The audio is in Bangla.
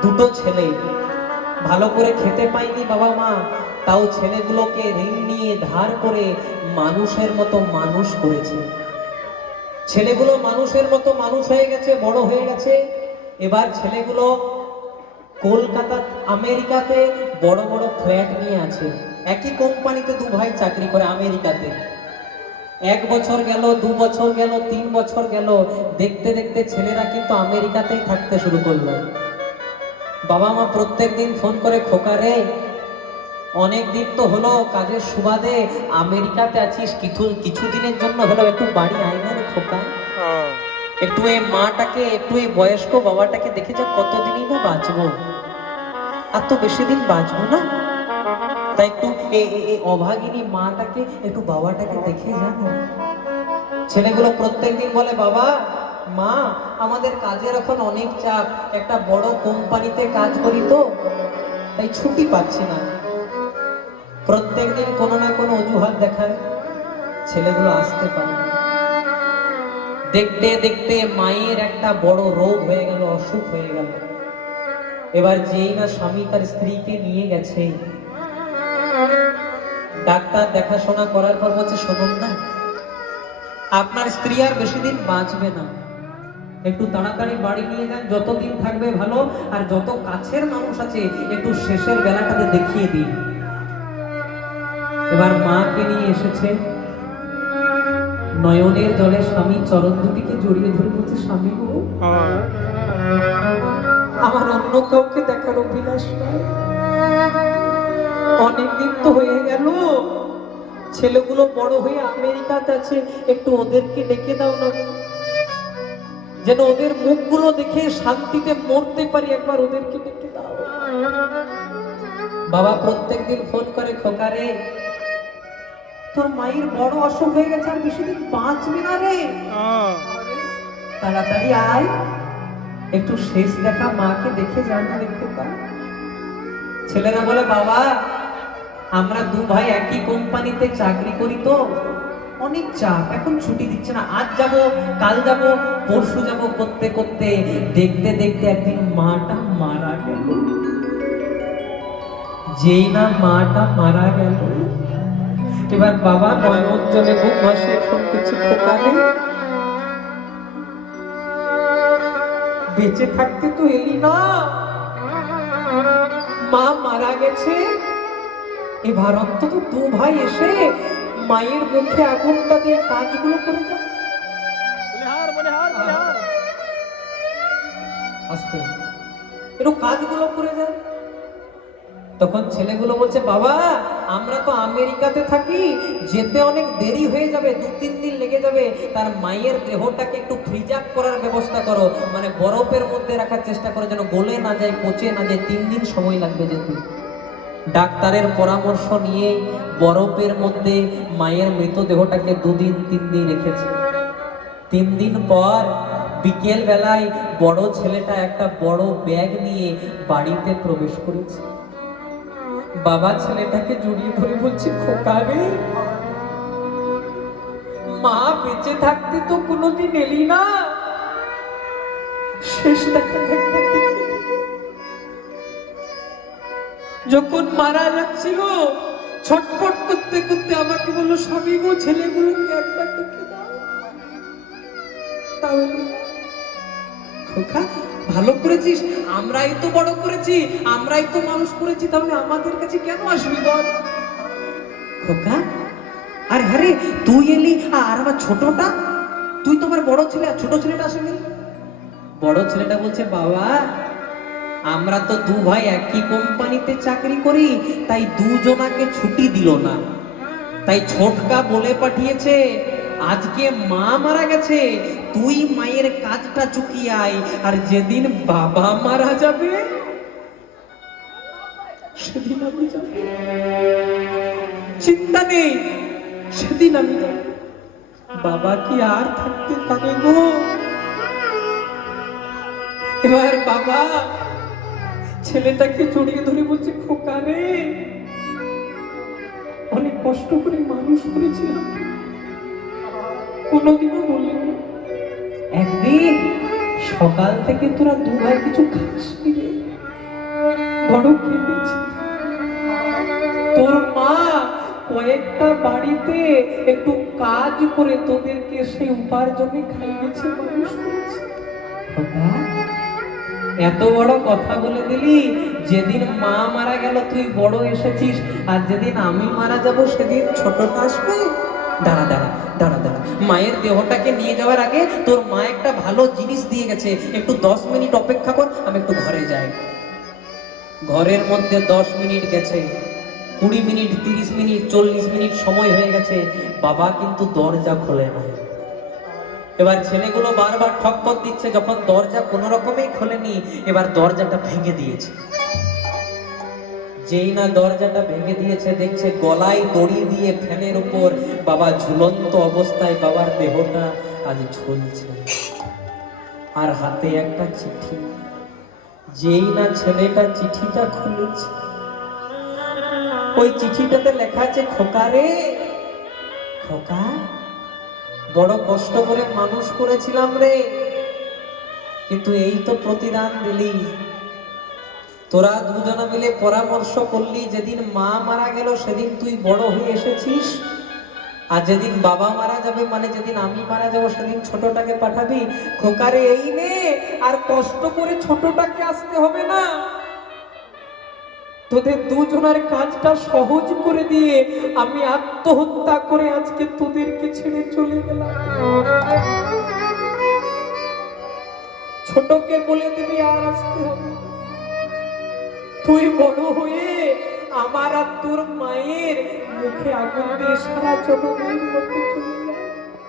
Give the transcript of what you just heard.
দুটো ছেলে। ভালো করে খেতে পায়নি বাবা মা, তাও ছেলেগুলোকে ঋণ নিয়ে ধার করে মানুষের মতো মানুষ করেছে। ছেলেগুলো মানুষের মতো মানুষ হয়ে গেছে, বড় হয়ে গেছে। এবার ছেলেগুলো কলকাতা, আমেরিকাতে বড় বড় ফ্ল্যাট নিয়ে আছে। একই কোম্পানিতে দু ভাই চাকরি করে আমেরিকাতে। এক বছর গেল, দু বছর গেল, তিন বছর গেল। দেখতে দেখতে ছেলেরা কিন্তু আমেরিকাতেই থাকতে শুরু করল। বাবা মা প্রত্যেক দিন ফোন করে খোকা রে অনেক দিন তো হলো কাজের সুবাদে আমেরিকাতে আছিস কিছু কিছুদিনের জন্য হলো একটু বাড়ি আয় না রে খোকা। একটু এই মাটাকে একটু এই বয়স্ক বাবাটাকে দেখে যা কতদিনই না বাঁচবো। আর তো বেশি দিন বাঁচবো না। তাই একটু এই অভাগিনী মাটাকে একটু বাবাটাকে দেখে যা। ছেলেগুলো প্রত্যেকদিন বলে বাবা মা, আমাদের কাজের এখন অনেক চাপ। একটা বড় কোম্পানিতে কাজ করি তো, তাই ছুটি পাচ্ছি না। প্রত্যেকদিন কোনো না কোনো অজুহাত দেখায়, ছেলেগুলো আসতে পারে দেখতে দেখতে মায়ের একটা বড় রোগ হয়ে গেল, অসুখ হয়ে গেল। এবার যেই না স্বামী তার স্ত্রীকে নিয়ে গেছে। ডাক্তার দেখাশোনা করার পর বলছে শোনুন না, আপনার স্ত্রী আর বেশি দিন বাঁচবে না। একটু তাড়াতাড়ি বাড়ি নিয়ে যান, যতদিন থাকবে ভালো, আর যত কাছের মানুষ আছে, একটু শেষের বেলাটাতে দেখিয়ে দিন। এবার মাকে নিয়ে এসেছে। নয়নের জলে স্বামী চরণ দুটিকে জড়িয়ে ধরে বলছে, স্বামী গো, আমার অন্য কাউকে দেখার অভিলাষ অনেকদিন তো হয়ে গেল। ছেলেগুলো বড় হয়ে আমেরিকাতে আছে, একটু ওদেরকে ডেকে দাও না যেন ওদের মুখগুলো দেখে শান্তিতে মরতে পারি একবার ওদেরকে ডেকে দাও। বাবা প্রত্যেকদিন ফোন করে খোকারে তোর মায়ের বড় অসুখ হয়ে গেছে আর বেশি দিন বাঁচবে না রে। তাড়াতাড়ি আয়, একটু শেষ দেখা মাকে দেখে যান রে খোকা। ছেলেরা বলে, বাবা, আমরা দু ভাই একই কোম্পানিতে চাকরি করি তো। অনেক চাপ। এখন ছুটি দিচ্ছে না। আজ যাব, কাল যাব, পরশু যাব, করতে করতে, দেখতে দেখতে একদিন মাটা মারা গেল। যেই না মাটা মারা গেল। এবার বাবা নয়ন জলে বুক ভাসে, এখন কিছু খোকা বেঁচে থাকতে তো এলি না। মা মারা গেছে। এবার অন্তত দু ভাই এসে মায়ের মুখে আগুনটা দিয়ে কাজগুলো করে আস্তে। একটু কাজগুলো করে যায় তখন ছেলেগুলো বলছে বাবা আমরা তো আমেরিকাতে থাকি যেতে অনেক দেরি হয়ে যাবে দু তিন দিন লেগে যাবে। তার মায়ের দেহটাকে একটু ফ্রিজ আপ করার ব্যবস্থা করো। মানে বরফের মধ্যে রাখার চেষ্টা করো যেন গলে না যায় পচে না যায় তিন দিন সময় লাগবে যেতে। ডাক্তারের পরামর্শ নিয়ে বরফের মধ্যে মায়ের মৃতদেহটাকে দুদিন, তিন দিন রেখেছে। তিন দিন পর বিকেল বেলায় বড় ছেলেটা একটা বড় ব্যাগ নিয়ে বাড়িতে প্রবেশ করেছে। বাবা ছেলেটাকে জড়িয়ে ধরে বলছে, খোকা রে, মা বেঁচে থাকতে তো কোনোদিন এলি না। শেষ দেখা দেখা যখন মারা যাচ্ছিল, ছটফট করতে করতে আমাকে বলল, স্বামী গো, ছেলেগুলোকে একবার দেখে দাও। খোকা, ভালো করেছিস। আমরাই তো বড় করেছি, আমরাই তো মানুষ করেছি, তাহলে আমাদের কাছে কেন আসবি বল? খোকা, আর হ্যাঁ তুই এলি, আর আমার ছোটটা? তুই তোমার বড় ছেলে, আর ছোট ছেলেটা আসেনি? বড় ছেলেটা বলছে, বাবা আমরা তো দু ভাই একই কোম্পানিতে চাকরি করি, তাই দুজনাকে ছুটি দিল না। তাই ছোটকা বলে পাঠিয়েছে, আজকে মা মারা গেছে, তুই মায়ের কাজটা চুকিয়ে আয়, আর যেদিন বাবা মারা যাবে, সেদিন আমি চিন্তা নেই, সেদিন আমি বাবা কি আর থাকতে পারে গো? এবার বাবা ছেলেটাকে জড়িয়ে ধরে বলছে, খোকা রে। অনেক কষ্ট করে মানুষ করেছিলাম। কোনোদিনও বলিনি। একদিন সকাল থেকে তোরা দু ভাই কিছু খাসনি রে। বড় কেঁদেছি তোর মা কয়েকটা বাড়িতে একটু কাজ করে তোদেরকে সেই উপার্জনে খাইয়েছে, মানুষ করেছে। এত বড় কথা বলে দিলি, যেদিন মা মারা গেল, তুই বড় এসেছিস, আর যেদিন আমি মারা যাব, সেদিন ছোটটা আসবে। দাঁড়া দাঁড়া দাঁড়া দাঁড়া। মায়ের দেহটাকে নিয়ে যাওয়ার আগে তোর মা একটা ভালো জিনিস দিয়ে গেছে। একটু দশ মিনিট অপেক্ষা কর, আমি একটু ঘরে যাই। ঘরের মধ্যে দশ মিনিট গেছে, কুড়ি মিনিট, তিরিশ মিনিট, চল্লিশ মিনিট সময় হয়ে গেছে। বাবা কিন্তু দরজা খোলে না এবার ছেলেগুলো বারবার ঠকপক দিচ্ছে যখন দরজা কোনো রকমেই খোলেনি, এবার দরজাটা ভেঙে দিয়েছে। যেই না দরজাটা ভেঙে দিয়েছে, দেখছে গলায় দড়ি দিয়ে ফ্যানের উপর বাবা ঝুলন্ত অবস্থায় বাবার দেহটা আজ ঝুলছে। আর হাতে একটা চিঠি। যেই না ছেলেটা চিঠিটা খুলেছে, ওই চিঠিটাতে লেখা আছে খোকারে খোকা। বড় কষ্ট করে মানুষ করেছিলাম রে। কিন্তু এই তো প্রতিদান দিলি। তোরা দুজনে মিলে পরামর্শ করলি, যেদিন মা মারা গেল সেদিন তুই বড় হয়ে এসেছিস। আর যেদিন বাবা মারা যাবে মানে যেদিন আমি মারা যাব সেদিন ছোটটাকে পাঠাবি। খোকারে, এই নে, আর কষ্ট করে ছোটটাকে আসতে হবে না। তোদের দুজনের কাজটা সহজ করে দিয়ে আমি আত্মহত্যা করে আজকে তোদেরকে ছেড়ে চলে গেলাম। ছোটকে বলে দিবি, আর আসতে হবে তুই বড় হয়ে আমার আর তোর মায়ের মুখে আগুন দিয়ে সারা জনমের মতো